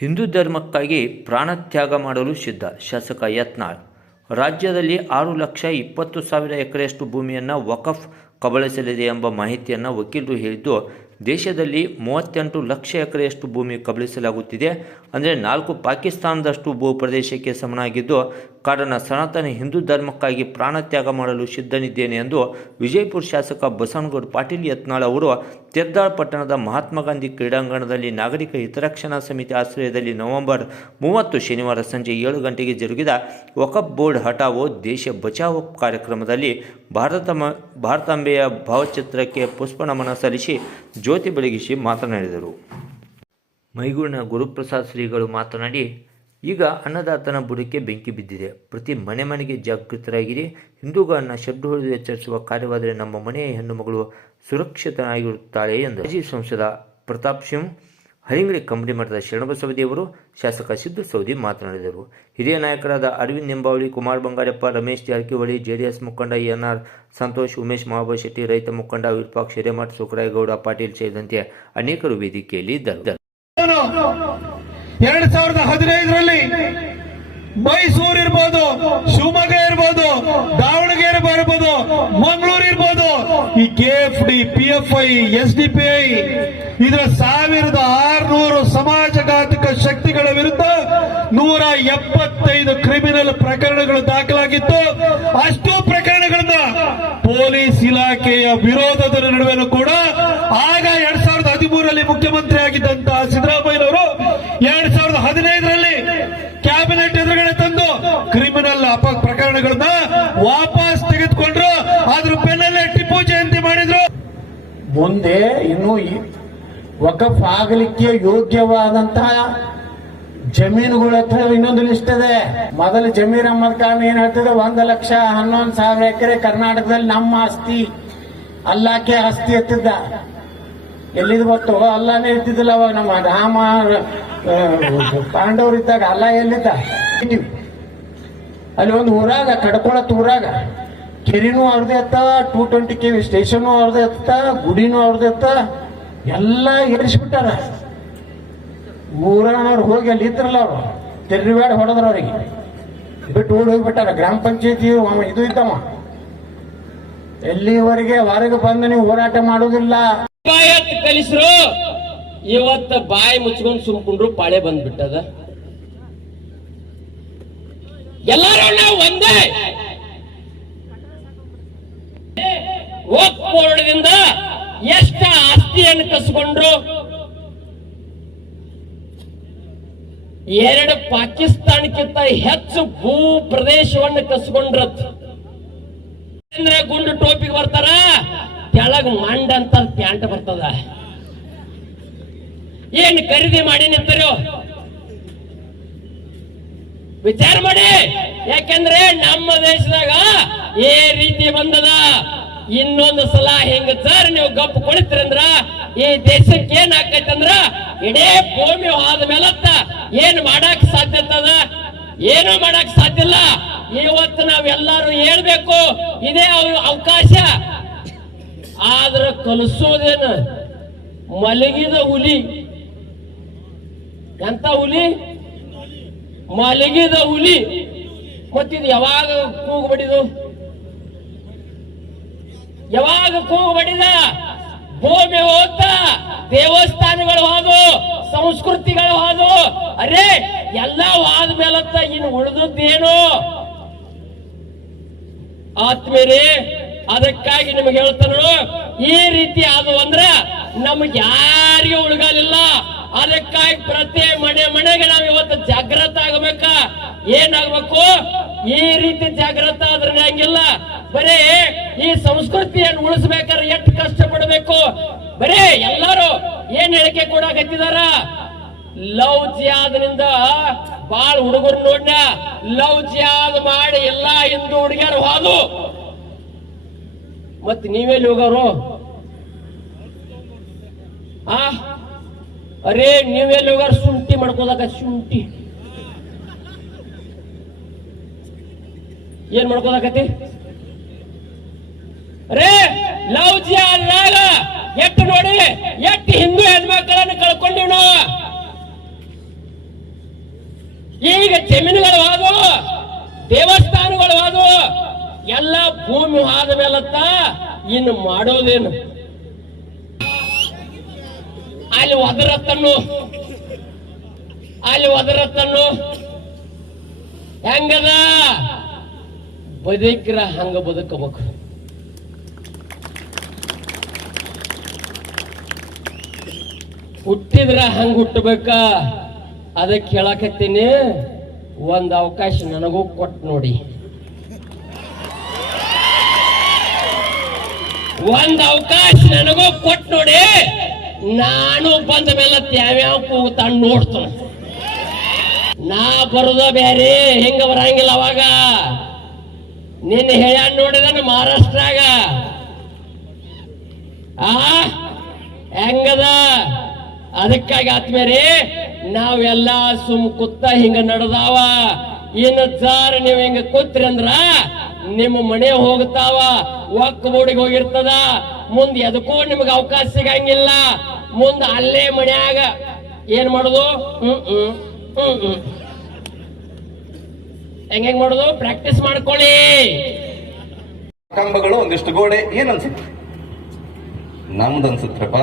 ಹಿಂದೂ ಧರ್ಮಕ್ಕಾಗಿ ಪ್ರಾಣತ್ಯಾಗ ಮಾಡಲು ಸಿದ್ಧ ಶಾಸಕ ಯತ್ನಾಳ್. ರಾಜ್ಯದಲ್ಲಿ 6,20,000 ಎಕರೆಯಷ್ಟು ಭೂಮಿಯನ್ನು ವಕಫ್ ಕಬಳಿಸಲಿದೆ ಎಂಬ ಮಾಹಿತಿಯನ್ನು ವಕೀಲರು ಹೇಳಿದ್ದು, ದೇಶದಲ್ಲಿ 38 ಲಕ್ಷ ಎಕರೆಯಷ್ಟು ಭೂಮಿ ಕಬಳಿಸಲಾಗುತ್ತಿದೆ. ಅಂದರೆ 4 ಪಾಕಿಸ್ತಾನದಷ್ಟು ಭೂ ಪ್ರದೇಶಕ್ಕೆ ಸಮನಾಗಿದ್ದು, ಕಾರಣ ಸನಾತನ ಹಿಂದೂ ಧರ್ಮಕ್ಕಾಗಿ ಪ್ರಾಣತ್ಯಾಗ ಮಾಡಲು ಸಿದ್ಧನಿದ್ದೇನೆ ಎಂದು ವಿಜಯಪುರ ಶಾಸಕ ಬಸವನಗೌಡ ಪಾಟೀಲ್ ಯತ್ನಾಳ್ ಅವರು ತೆರ್ದಾಳ್ ಪಟ್ಟಣದ ಮಹಾತ್ಮ ಗಾಂಧಿ ಕ್ರೀಡಾಂಗಣದಲ್ಲಿ ನಾಗರಿಕ ಹಿತರಕ್ಷಣಾ ಸಮಿತಿ ಆಶ್ರಯದಲ್ಲಿ ನವೆಂಬರ್ 30 ಶನಿವಾರ ಸಂಜೆ 7 ಗಂಟೆಗೆ ಜರುಗಿದ ವಕಫ್ ಬೋರ್ಡ್ ಹಟಾವೋ ದೇಶ ಬಚಾವೋ ಕಾರ್ಯಕ್ರಮದಲ್ಲಿ ಭಾರತಾಂಬೆಯ ಭಾವಚಿತ್ರಕ್ಕೆ ಪುಷ್ಪ ನಮನ ಸಲ್ಲಿಸಿ ಜ್ಯೋತಿ ಬೆಳಗಿಸಿ ಮಾತನಾಡಿದರು. ಮೈಗೂರಿನ ಗುರುಪ್ರಸಾದ್ ಶ್ರೀಗಳು ಮಾತನಾಡಿ, ಈಗ ಅನ್ನದಾತನ ಬುಡಕ್ಕೆ ಬೆಂಕಿ ಬಿದ್ದಿದೆ. ಪ್ರತಿ ಮನೆಗೆ ಜಾಗೃತರಾಗಿರಿ. ಹಿಂದೂಗಳನ್ನು ಶೆಡ್ಡು ಹೊಡೆದು ಎಚ್ಚರಿಸುವ ಕಾರ್ಯವಾದರೆ ನಮ್ಮ ಮನೆಯ ಹೆಣ್ಣು ಮಗಳು ಸುರಕ್ಷಿತನಾಗಿರುತ್ತಾಳೆ ಎಂದು ಮಾಜಿ ಸಂಸದ ಪ್ರತಾಪ್ ಸಿಂಗ್, ಹರಿಂಗಡಿ ಕಂಬಡಿ ಮಠದ ಶರಣಬಸವದೇವರು, ಶಾಸಕ ಸಿದ್ದು ಸೌದಿ ಮಾತನಾಡಿದರು. ಹಿರಿಯ ನಾಯಕರಾದ ಅರವಿಂದ್ ನಿಂಬಾವಳಿ, ಕುಮಾರ್ ಬಂಗಾರಪ್ಪ, ರಮೇಶ್ ಜಾರಕಿಹೊಳಿ, ಜೆಡಿಎಸ್ ಮುಖಂಡ ಎನ್.ಆರ್. ಸಂತೋಷ್, ಉಮೇಶ್ ಮಹಾಬ ಶೆಟ್ಟಿ, ರೈತ ಮುಖಂಡ ವಿರೂಪಾಕ್ಷ ಹಿರೇಮಠ, ಸುಖರಾಯಗೌಡ ಪಾಟೀಲ್ ಸೇರಿದಂತೆ ಅನೇಕರು ವೇದಿಕೆಯಲ್ಲಿ ಇದ್ದರು. 2015ರಲ್ಲಿ ಮೈಸೂರು ಇರ್ಬೋದು, ಶಿವಮೊಗ್ಗ ಇರ್ಬೋದು, ದಾವಣಗೆರೆ ಇರ್ಬೋದು, ಮಂಗಳೂರು ಇರ್ಬೋದು, ಈ ಕೆಎಫ್ಡಿ, ಪಿಎಫ್ಐ, ಎಸ್ಡಿಪಿಐ ಇದರ 1600 ಸಮಾಜಘಾತಕ ಶಕ್ತಿಗಳ ವಿರುದ್ಧ 175 ಕ್ರಿಮಿನಲ್ ಪ್ರಕರಣಗಳು ದಾಖಲಾಗಿತ್ತು. ಅಷ್ಟು ಪ್ರಕರಣಗಳನ್ನ ಪೊಲೀಸ್ ಇಲಾಖೆಯ ವಿರೋಧದ ನಡುವೆನೂ ಕೂಡ ಆಗ 2013ರಲ್ಲಿ ಮುಖ್ಯಮಂತ್ರಿ ಆಗಿದ್ದಂತಹ ಸಿದ್ದರಾಮಯ್ಯನವರು 2015ರಲ್ಲಿ ಕ್ಯಾಬಿನೆಟ್ ಎದುರುಗಡೆ ತಂದು ಕ್ರಿಮಿನಲ್ ಪ್ರಕರಣಗಳನ್ನ ವಾಪಸ್ ತೆಗೆದುಕೊಂಡ್ರು. ಅದ್ರ ಬೆನ್ನಲ್ಲೇ ಟಿಪ್ಪು ಜಯಂತಿ ಮಾಡಿದ್ರು. ಮುಂದೆ ಇನ್ನು ವಕಫ್ ಆಗಲಿಕ್ಕೆ ಯೋಗ್ಯವಾದಂತಹ ಜಮೀನುಗಳ ಹತ್ರ ಇನ್ನೊಂದು ಲಿಸ್ಟ್ ಇದೆ. ಮೊದಲು ಜಮೀರ್ ಅಹಮದ್ ಖಾನ್ ಏನ್ ಹೇಳ್ತಿದ್ರೆ 1,11,000 ಎಕರೆ ಕರ್ನಾಟಕದಲ್ಲಿ ನಮ್ಮ ಆಸ್ತಿ, ಅಲ್ಲಾಕ್ಕೆ ಆಸ್ತಿ ಎತ್ತಿದ್ದ. ಎಲ್ಲಿದ್ ಗೊತ್ತು? ಅಲ್ಲಾನೇ ಇರ್ತಿದ್ದಿಲ್ಲ ಅವಾಗ. ನಮ್ಮ ರಾಮ ಪಾಂಡವರು ಇದ್ದಾಗ ಅಲ್ಲ ಎಲ್ಲಿದ್ದ? ಅಲ್ಲಿ ಒಂದು ಊರಾಗ, ಕಡ್ಕೊಳತ್ ಊರಾಗ ಕೆರಿನೂ ಅವ್ರದೇ ಎತ್ತ, 220 KV ಸ್ಟೇಷನ್ ಅವ್ರದೇ ಎತ್ತ, ಗುಡಿನೂ ಅವ್ರದೇ ಎತ್ತ, ಎಲ್ಲ ಏರಿಸ್ಬಿಟ್ಟಾರ. ಊರನವ್ರು ಹೋಗಿ ಅಲ್ಲಿ ಇದ್ರಲ್ಲ, ಅವರು ತಿರ್ರಿಬ್ಯಾಡ ಹೊಡೆದ್ರ, ಅವ್ರಿಗೆ ಬಿಟ್ಟು ಓಡಿ ಹೋಗ್ಬಿಟ್ಟಾರ. ಗ್ರಾಮ ಪಂಚಾಯತಿ ಇದು ಇದ್ದವ. ಎಲ್ಲಿವರೆಗೆ ಹೊರಗೆ ಬಂದು ನೀವು ಹೋರಾಟ ಮಾಡೋದಿಲ್ಲ ಕಲಿಸ್ರು. ಇವತ್ತ ಬಾಯಿ ಮುಚ್ಕೊಂಡು ಸುಮ್ಕೊಂಡ್ರು, ಪಾಳೆ ಬಂದ್ಬಿಟ್ಟದ. ಎಲ್ಲರೂ ನಾವು ಒಂದೇ. ವಕ್ಫ್ ಬೋರ್ಡ್ದಿಂದ ಎಷ್ಟ ಆಸ್ತಿಯನ್ನು ಕಸ್ಕೊಂಡ್ರು? 2 ಪಾಕಿಸ್ತಾನಕ್ಕಿಂತ ಹೆಚ್ಚು ಭೂ ಪ್ರದೇಶವನ್ನು ಕಸ್ಕೊಂಡ್ರತ್. ಗುಂಡು ಟೋಪಿಗೆ ಬರ್ತಾರ, ಕೆಳಗ್ ಮಂಡ ಅಂತ ಪ್ಯಾಂಟ್ ಬರ್ತದ. ಏನ್ ಖರೀದಿ ಮಾಡಿ ನಿಂತರು? ವಿಚಾರ ಮಾಡಿ. ಯಾಕೆಂದ್ರೆ ನಮ್ಮ ದೇಶದಾಗ ಈ ರೀತಿ ಬಂದದ. ಇನ್ನೊಂದು ಸಲ ಹೆಂಗ ಸರ್ ನೀವು ಗಪ್ಪು ಕೊಡ್ತೀರಂದ್ರ ಈ ದೇಶಕ್ಕೆ ಏನ್ ಆಕೈತಂದ್ರ ಇಡೀ ಭೂಮಿ ಆದ್ಮೇಲತ್ತ ಏನ್ ಮಾಡಕ್ ಸಾಧ್ಯ ಇರ್ತದ? ಏನೂ ಮಾಡಕ್ ಸಾಧ್ಯ ಇಲ್ಲ. ಇವತ್ತು ನಾವೆಲ್ಲರೂ ಹೇಳ್ಬೇಕು, ಇದೇ ಅವಕಾಶ. ಆದ್ರ ಕಲಿಸೋದೇನು? ಮಲಗಿದ ಹುಲಿ. ಎಂತ ಹುಲಿ? ಮಲಗಿದ ಹುಲಿ. ಮತ್ತಿದು ಯಾವಾಗ ಕೂಗು ಬಡಿದು? ಯಾವಾಗ ಕೂಗು ಬಡಿದ? ಭೂಮಿ ಹೋದ, ದೇವಸ್ಥಾನಗಳು ಹೋದು, ಸಂಸ್ಕೃತಿಗಳು ಹೋದು. ಅರೇ ಎಲ್ಲ ಆದ್ಮೇಲತ್ತ ಇನ್ನು ಉಳಿದದ್ದೇನು? ಆತ್ಮೀಯರೇ, ಅದಕ್ಕಾಗಿ ನಿಮಗೆ ಹೇಳ್ತಾನು, ಈ ರೀತಿ ಆದು ಅಂದ್ರ ನಮ್ಗೆ ಯಾರಿಗೂ ಉಳಿಗಾಲಿಲ್ಲ. ಅದಕ್ಕಾಗಿ ಪ್ರತಿ ಮನೆಗೆ ನಾವು ಇವತ್ತು ಜಾಗೃತ ಆಗಬೇಕ. ಏನಾಗ್ಬೇಕು? ಈ ರೀತಿ ಜಾಗೃತ ಆದ್ರೆ ಹಂಗಿಲ್ಲ. ಬರೀ ಈ ಸಂಸ್ಕೃತಿಯನ್ನು ಉಳಿಸ್ಬೇಕಾದ್ರೆ ಎಷ್ಟು ಕಷ್ಟ ಪಡಬೇಕು. ಬರೀ ಎಲ್ಲರೂ ಏನ್ ಹೇಳಿಕೆ ಕೊಡಾಕತ್ತಿದಾರ? ಲವ್ ಜಿಯಾದ್ನಿಂದ ಬಾಳ ಹುಡುಗರು ನೋಡ್ನ ಲವ್ ಜಿಯಾದ್ ಮಾಡಿ ಎಲ್ಲಾ ಹಿಂದೂ ಹುಡುಗಿಯರು ಹೋದು. ಮತ್ ನೀವೆಲ್ಲಿ ಹೋಗವ್ರು? ಅರೇ ನೀವೆಲ್ಲಿ ಹೋಗಾರ? ಶುಂಠಿ ಮಾಡ್ಕೋದಾಗ ಶುಂಠಿ ಏನ್ ಮಾಡ್ಕೋದಾಕತಿ? ಅರೇ ಲವ್ ಜಿಯಾದ ಎಟ್ಟು ನೋಡಿ, ಎಷ್ಟು ಹಿಂದೂ ಹೆಣ್ಮಕ್ಕಳನ್ನು ಕಳ್ಕೊಂಡಿವ್ ನಾವು. ಇನ್ನು ಮಾಡೋದೇನು? ಅಲ್ಲಿ ಒದರತ್ತನ್ನು ಹೆಂಗದ ಬದುಕ್ರ ಹಂಗ ಬದುಕಬೇಕು. ಹುಟ್ಟಿದ್ರ ಹಂಗ ಹುಟ್ಟಬೇಕ. ಅದಕ್ಕೆ ಹೇಳಕತ್ತೀನಿ, ಒಂದ್ ಅವಕಾಶ ನನಗೂ ಕೊಟ್ಟು ನೋಡಿ. ಒಂದ್ ಅವಕಾಶ ನನಗೂ ಕೊಟ್ಟು ನೋಡಿ. ನಾನು ಬಂದ ಮೇಲೆ ಯಾವ್ಯಾವ ಕೂತಾನ ನೋಡ್ತಾನ. ನಾ ಬರುದ ಬ್ಯಾರೆ, ಹಿಂಗ ಬರಂಗಿಲ್ಲ. ಅವಾಗ ನಿನ್ನ ಹೇಳ ನೋಡಿದನು ಮಹಾರಾಷ್ಟ್ರಾಗ ಹೆಂಗದ. ಅದಕ್ಕಾಗಿ ಆತ್ಮೇರಿ ನಾವೆಲ್ಲ ಸುಮ್ ಕುತ್ತ ಹಿಂಗ ನಡೆದಾವ. ಇನ್ನು ಜಾರ್ ನೀವ್ ಹಿಂಗ ಕೂತ್ರಿ ಅಂದ್ರ ನಿಮ್ಮ ಮನೆ ಹೋಗ್ತಾವ, ಒಕ್ಕ ಬೋಡಿಗೆ ಹೋಗಿರ್ತದ. ಮುಂದ್ ಎದಕ್ಕೂ ನಿಮ್ಗೆ ಅವಕಾಶ ಸಿಗಂಗಿಲ್ಲ. ಮುಂದ ಅಲ್ಲೇ ಮನ್ಯಾಗ ಏನ್ ಮಾಡುದು? ಹೆಂಗ್ ಮಾಡುದು? ಪ್ರಾಕ್ಟೀಸ್ ಮಾಡ್ಕೊಳ್ಳಿ. ಕಂಬಗಳು ಒಂದಿಷ್ಟು ಗೋಡೆ ಏನ್ ಅನ್ಸುತ್ತೆ? ನಮ್ದು ಅನ್ಸುತ್ತಪ್ಪ,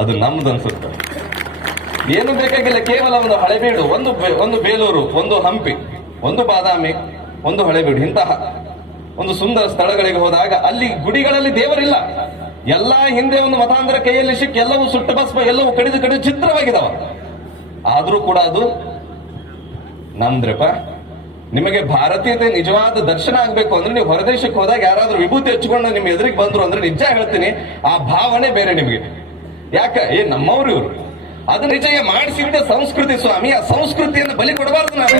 ಅದು ನಮ್ದು ಅನ್ಸುತ್ತೆ. ಏನು ಬೇಕಾಗಿಲ್ಲ, ಕೇವಲ ಒಂದು ಹಳೆಬೀಡು, ಒಂದು ಬೇಲೂರು, ಒಂದು ಹಂಪಿ, ಒಂದು ಬಾದಾಮಿ, ಒಂದು ಹಳೆಬೀಡು, ಇಂತಹ ಒಂದು ಸುಂದರ ಸ್ಥಳಗಳಿಗೆ ಹೋದಾಗ ಅಲ್ಲಿ ಗುಡಿಗಳಲ್ಲಿ ದೇವರಿಲ್ಲ. ಎಲ್ಲಾ ಹಿಂದೆ ಒಂದು ಮತಾಂತರ ಕೈಯಲ್ಲಿ ಸಿಕ್ಕಿ ಎಲ್ಲವೂ ಸುಟ್ಟ ಭಸ್ಮ, ಎಲ್ಲವೂ ಕಡಿದು ಚಿತ್ರವಾಗಿದಾವ. ಆದ್ರೂ ಕೂಡ ಅದು ನಮ್ದ್ರಪ್ಪ. ನಿಮಗೆ ಭಾರತೀಯತೆ ನಿಜವಾದ ದರ್ಶನ ಆಗ್ಬೇಕು ಅಂದ್ರೆ ನೀವು ಹೊರದೇಶಕ್ಕೆ ಹೋದಾಗ ಯಾರಾದ್ರೂ ವಿಭೂತಿ ಹಚ್ಕೊಂಡು ನಿಮ್ ಎದುರಿಗೆ ಬಂದ್ರು ಅಂದ್ರೆ ನಿಜ ಹೇಳ್ತೀನಿ, ಆ ಭಾವನೆ ಬೇರೆ ನಿಮಗೆ. ಯಾಕ ನಮ್ಮವ್ರು ಇವರು ಅದು ನಿಜ ಮಾಡಿಸಿಬಿಟ್ಟೆ ಸಂಸ್ಕೃತಿ ಸ್ವಾಮಿ. ಆ ಸಂಸ್ಕೃತಿಯನ್ನು ಬಲಿ ಕೊಡಬಾರ್ದು ನಾವು.